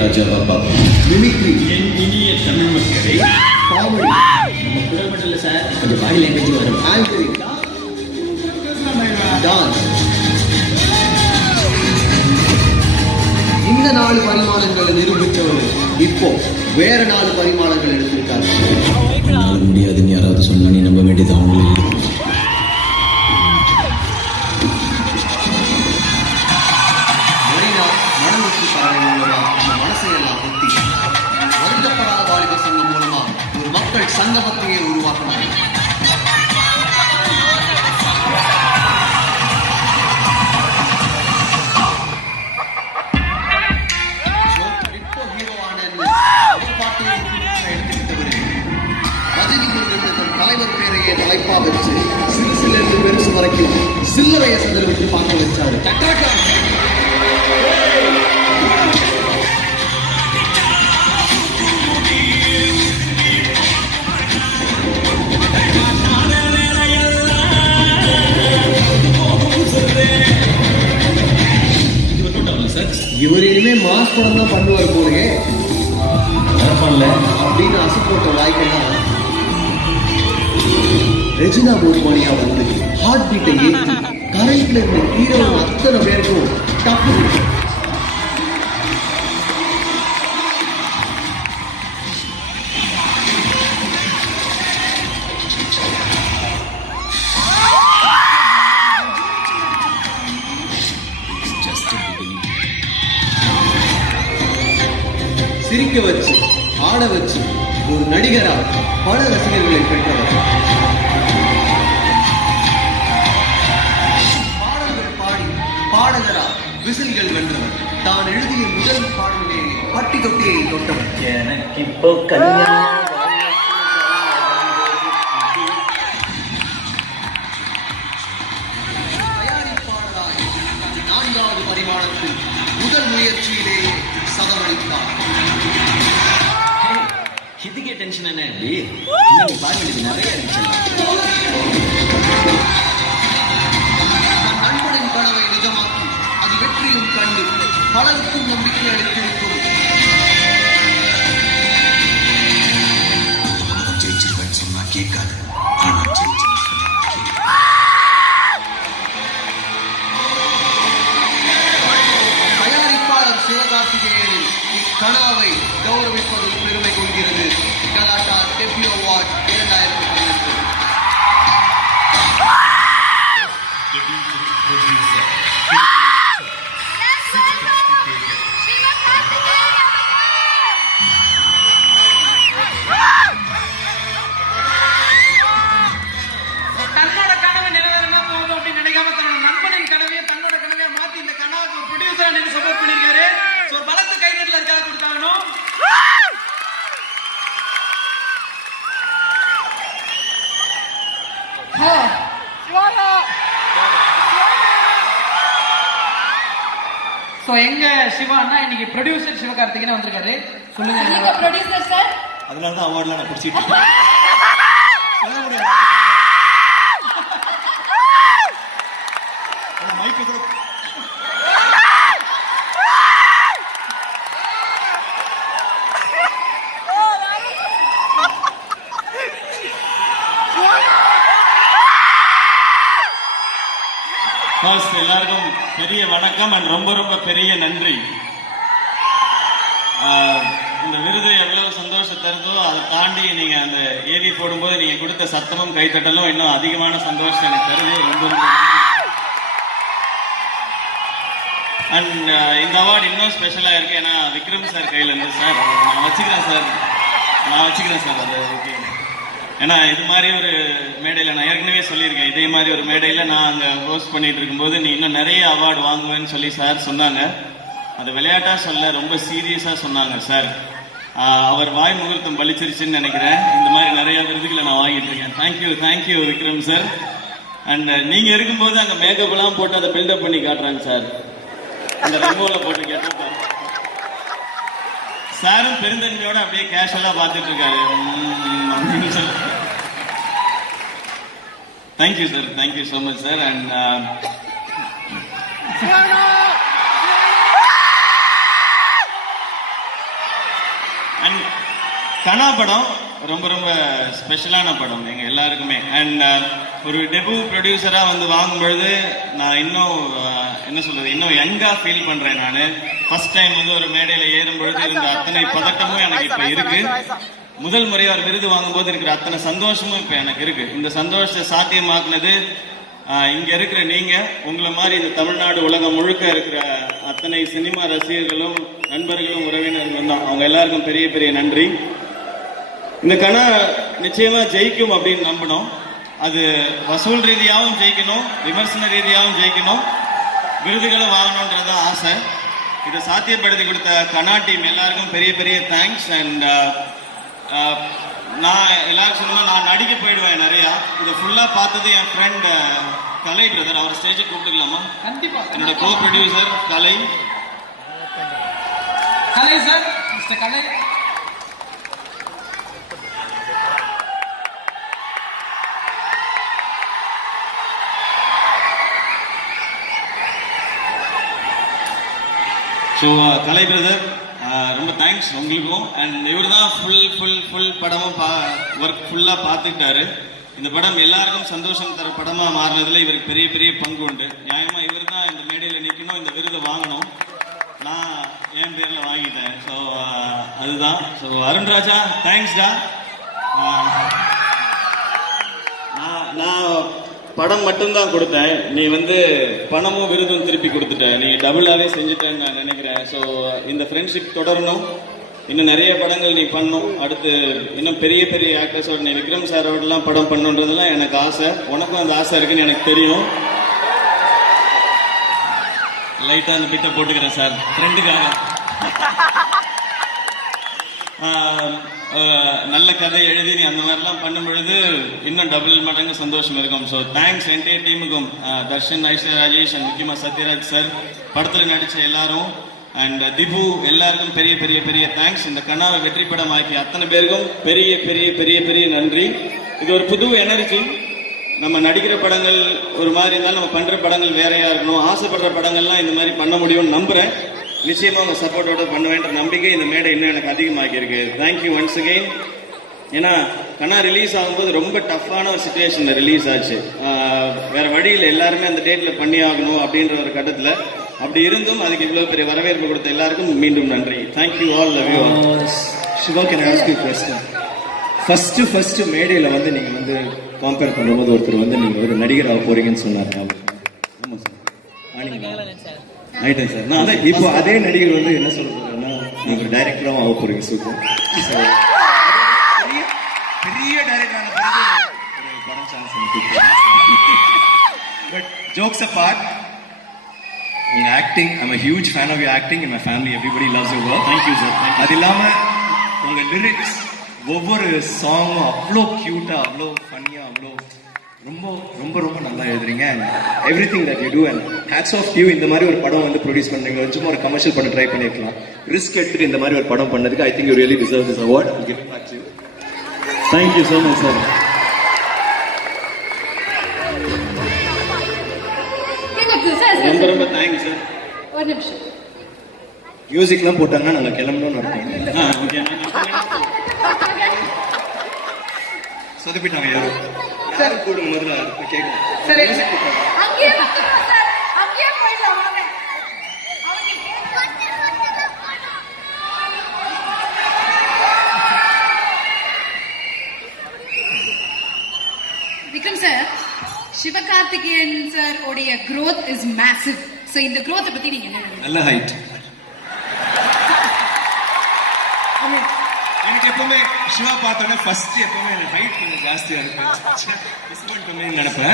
ராஜா Baba. Mimicry என் இனிய தமிழ் மக்களை. Comedy நம்ம குரல் மட்டும் இல்லை சார், கொஞ்சம் பாடி லாங்குவேஜ் வரும். Anchoring dance. இந்த 4 பரிமாணங்களை நிரூபித்தவர் இப்போ வேற 4 பரிமாணங்கள் எடுத்திருக்காங்க. முடியாதுன்னு யாராவது சொன்னா நீ நம்ப வேண்டியது அவங்களே இல்லை. வருத்தப்படாத வாலிபர் சங்கம் மூலமா ஒரு மக்கள் சங்கமத்தையே உருவாக்கினாங்க. இப்போ ஹீரோவான எடுத்துக்கிட்டவர் ரஜினி முருகன் தன் தலைவர் பேரையே தலைப்பா வச்சு சிறுசுல இருந்து பெருசு வரைக்கும் சில்லறைய சந்திர விட்டு பார்க்க வச்சாரு. இவர் இனிமே மாஸ் படம் தான் பண்ணுவார் போலயே அப்படின்னு அசை போட்ட வாய்க்கெல்லாம் ரெஜினா மோர்மானியா வந்து ஹார்ட் பீட்டை ஏற்றி கரண்ட்ல இருந்த ஹீரோயின் அத்தனை பேருக்கும் டப்பு. சிரிக்க வச்சு ஆட வச்சு ஒரு நடிகரா பல ரசிகர்களை பெற்றவர். பாடல்கள் பாடி பாடகரா விசில்கள் வென்றவர். தான் எழுதிய முதல் பாடலிலேயே பட்டி தொட்டியை தொட்டவர். எனக்கு இப்போ கல்யாணம். தயாரிப்பாளராய் 4வது பரிமாணத்தில் முதல் முயற்சியிலேயே சதமளித்தார். இதுக்கே டென்ஷன் என்ன? இன்னும் பாருங்க, நிறைய இருந்துச்சு. நண்பனின் கனவை நிஜமாக்கி அது வெற்றியும் கண்டு பலருக்கும் நம்பிக்கை அளித்திருக்கும். ஜெயிச்சிருவேன் சொன்னா கேட்காது. தயாரிப்பாளர் சிவகார்த்திகேயனின் இக்கனாவை கௌரவிப்பதில் பெருமை கொள்கிறது கலாட்டா டெபியூ அவார்ட் 2018. தன்னோட கனவை நிறைவேறினா போதும் அப்படின்னு நினைக்காம தன்னோட நண்பனின் கனவையை தன்னோட கனவையை மாத்தி இந்த கனவுக்கு ஒரு ப்ரொடியூசரா நின்று சப்போர்ட் பண்ணிருக்காரு. ஒரு பலத்த கைதட்டல இருக்காக கொடுத்தாங்கன்னு. சோ எங்க சிவா அண்ணா இன்னைக்கு ப்ரொடியூசர் சிவகார்த்திகேயன் வந்திருக்காரு. சொல்லுங்க. நீங்க ப்ரொடியூசர் சார். அதனால தான் அவார்ட்லாம் நான் பிடிச்சிட்டு இருக்கேன். மைக்கு கூட எல்லாருக்கும் பெரிய வணக்கம் அண்ட் ரொம்ப ரொம்ப பெரிய நன்றி. இந்த விருது எவ்வளவு சந்தோஷம் தருதோ அதை தாண்டி நீங்க அந்த ஏவி போடும்போது நீங்க கொடுத்த சத்தமும் கைத்தட்டலும் இன்னும் அதிகமான சந்தோஷம் எனக்கு தருது. ரொம்ப ரொம்ப அண்ட் இந்த அவார்டு இன்னும் ஸ்பெஷலா இருக்கு. ஏன்னா விக்ரம் சார் கையில இருந்து சார் நான் வச்சுக்கிறேன் சார் அது ஓகே. ஏன்னா இது மாதிரி ஒரு மேடையில நான் ஏற்கனவே சொல்லியிருக்கேன், இதே மாதிரி ஒரு மேடையில நான் அங்க ஹோஸ்ட் பண்ணிட்டு இருக்கும்போது நீ இன்னும் நிறைய அவார்டு வாங்குவேன்னு சொல்லி சார் சொன்னாங்க. அது விளையாட்டா சொல்ல ரொம்ப சீரியஸா சொன்னாங்க சார். அவர் வாய் முகூர்த்தம் பலிச்சிருச்சுன்னு நினைக்கிறேன். இந்த மாதிரி நிறைய விருதுகளை நான் வாங்கிட்டு இருக்கேன். Thank you Vikram sir. அண்ட் நீங்க இருக்கும்போது அங்க மேக்கப் எல்லாம் போட்டு அதை பில்டப் பண்ணி காட்டுறாங்க சார். அந்த ரெமோல போட்டு கேட்டு சாரும் பெருந்தன்மையோட அப்படியே கேஷுவலா பார்த்துட்டு இருக்காரு. Thank you sir, thank you so much sir. And கனா படம் ரொம்ப ரொம்ப ஸ்பெஷலான படம் எங்க எல்லாருக்குமே. அண்ட் ஒரு டெபு ப்ரொடியூசரா வந்து வாங்கும்பொழுது நான் இன்னும் என்ன சொல்றது, இன்னும் யங்கா ஃபீல் பண்றேன். நான் ஃபர்ஸ்ட் டைம் வந்து ஒரு மேடையில ஏறும் பொழுது இருந்த அத்தனை பதட்டமும் எனக்கு இப்ப இருக்கு. முதல் முறையா ஒரு விருது வாங்கும்போது இருக்கிற அத்தனை சந்தோஷமும் இப்ப எனக்கு இருக்கு. இந்த சந்தோஷத்தை சாத்தியமாக்குனது இங்க இருக்கிற நீங்க, உங்களை மாதிரி இந்த தமிழ்நாடு உலகம் முழுக்க இருக்கிற அத்தனை சினிமா ரசிகர்களும் நண்பர்களும் உறவினர்களும் தான். அவங்க எல்லாருக்கும் பெரிய பெரிய நன்றி. இந்த கனா நிச்சயமா ஜெயிக்கும் அப்படின்னு நம்பணும். அது வசூல் ரீதியாகவும் ஜெயிக்கணும், விமர்சன ரீதியாகவும் ஜெயிக்கணும், விருதுகளும் வாங்கணும்ன்றதான் ஆசை. இதை சாத்தியப்படுத்தி கொடுத்த கனா டீம் எல்லாருக்கும் பெரிய பெரிய தேங்க்ஸ். அண்ட் நான் எல்லாரும் சொன்னா நான் நடிக்க போயிடுவேன் நிறையா. இதை ஃபுல்லா பார்த்தது என் ஃப்ரெண்ட் கலை பிரதர். அவர் ஸ்டேஜுக்கு கூப்பிட்டுக்கலாமா? கண்டிப்பா. என்னோட கோ ப்ரொடியூசர் கலை சார், மிஸ்டர் கலை. ஸோ கலை பிரதர் ரொம்ப தேங்க்ஸ் உங்களுக்கும். அண்ட் இவர் தான் ஃபுல் படமும் ஒர்க் ஃபுல்லா பார்த்துக்கிட்டாரு. இந்த படம் எல்லாருக்கும் சந்தோஷம் தர படமா மாறினதுல இவருக்கு பெரிய பெரிய பங்கு உண்டு. நியாயமா இவர் தான் இந்த மேடையில நிக்கணும், இந்த விருதை வாங்கணும். நான் என் பேர்ல வாங்கிட்டேன். ஸோ அதுதான். ஸோ அருண்ராஜா தேங்க்ஸ்டா. நான் படம் மட்டும்தான் கொடுத்தேன், நீ வந்து பணமும் விருதும் திருப்பி கொடுத்துட்ட. நீ டபுளாவே செஞ்சுட்டேன்னு நான் நினைக்கிறேன். ஸோ இந்த ஃப்ரெண்ட்ஷிப் தொடரணும். இன்னும் நிறைய படங்கள் நீ பண்ணும். அடுத்து இன்னும் பெரிய பெரிய ஆக்டர்ஸோட நீ விக்ரம் சாரோடலாம் படம் பண்ணுன்றதுலாம் எனக்கு ஆசை. உனக்கும் அந்த ஆசை இருக்குன்னு எனக்கு தெரியும். லைட்டா அந்த பிட்ட போட்டுக்கிறேன் சார், ஃப்ரெண்டுக்காக. நல்ல கதை எழுதி நீ அந்த மாதிரிலாம் பண்ணும் பொழுது இன்னும் டபுள் மடங்கு சந்தோஷம் இருக்கும். ஸோ தேங்க்ஸ் என்டையர் டீமுக்கும், தர்ஷன், ஐஸ்வர்யா ராஜேஷ் அண்ட் முக்கியமா சத்யராஜ் சார், படத்துல நடிச்ச எல்லாரும் அண்ட் திபு எல்லாருக்கும் பெரிய பெரிய பெரிய தேங்க்ஸ். இந்த கனாவை வெற்றி படம் ஆக்கி அத்தனை பேருக்கும் பெரிய பெரிய பெரிய பெரிய நன்றி. இது ஒரு புது எனர்ஜி. நம்ம நடிக்கிற படங்கள் ஒரு மாதிரி இருந்தாலும் நம்ம பண்ற படங்கள் வேறையா இருக்கணும். ஆசைப்படுற படங்கள்லாம் இந்த மாதிரி பண்ண முடியும்னு நம்புறேன். நிச்சயமா உங்க சப்போர்ட்டோட பண்ணுவேன்ற நம்பிக்கை இந்த மேடை இன்னும் எனக்கு அதிகமாகி இருக்கு. Thank you once again. ஏன்னா கனா ரிலீஸ் ஆகும்போது ரொம்ப டஃப்பான ஒரு சிச்சுவேஷன்ல ரிலீஸ் ஆச்சு. வேற வழியில் எல்லாருமே அந்த டேட்ல பண்ணி ஆகணும் அப்படின்ற ஒரு கட்டத்துல. அப்படி இருந்தும் அதுக்கு இவ்வளவு பெரிய வரவேற்பு கொடுத்த எல்லாருக்கும் மீண்டும் நன்றி. Thank you all, love you all. Siva, can I ask you question? First மேடையில வந்து நீங்க வந்து கம்பேர் பண்ணும்போது ஒருத்தர் வந்து நீங்க ஒரு நடிகராக போறீங்கன்னு சொன்னார். ஆமா சார், ஆயிட்டேன் சார். நான் அதான் இப்போ அதே நடிகர் வந்து என்ன சொல்ல போறேன்னா, நீங்க டைரக்டராகவும் ஆக போறீங்க. சூப்பர். பெரிய டைரக்டரான பிறகு ஒரு படம் சான்ஸ். பட் ஜோக்ஸ் அபார்ட், உங்க acting, I'm a huge fan of your acting in my family. Everybody loves your work. Thank you sir. அது இல்லாம உங்க லிரிக்ஸ், ஒவ்வொரு சாங்கும் அவ்வளோ கியூட்டா, அவ்வளோ ஃபன்னியா, அவ்வளோ ரொம்ப ரொம்ப ரொம்ப நல்லா எழுதுறீங்க. Everything that you do and hats off you. இந்த மாதிரி ஒரு படம் வந்து ப்ரொடியூஸ் பண்ணீங்க. சும்மா ஒரு கமர்ஷியல் பண்ண ட்ரை பண்ணிருக்கலாம். ரிஸ்க் எடுத்துட்டு இந்த மாதிரி ஒரு படம் பண்ணதுக்கு I think you really deserve this award. I'll give it back to you. Thank you so much sir. ரொம்ப ரொம்ப தேங்க்ஸ் சார். ஒரு நிமிஷம். மியூசிக்லாம் போட்டாங்கன்னா நாங்கள் கிளம்பணும்னு இருக்கோம். ஓகே, சொதப்பிட்டாங்க யாரும். சார் கூடுங்க முதல்ல கேட்கணும். சரி, அங்கேயே வந்துடுறோம் சார், அங்கேயே போயிடலாம் வாங்க. விக்ரம் சார், சிவகார்த்திகேயன் சார் உடைய growth is massive. So இந்த growth பத்தி நீங்க என்ன நினைக்கிறீங்க? நல்ல ஹைட். எனக்கு எப்பவுமே சிவா பார்த்தோன்னே ஃபர்ஸ்ட் எப்பவுமே ஹைட் கொஞ்சம் ஜாஸ்தியா இருக்கு. நினைப்பேன்.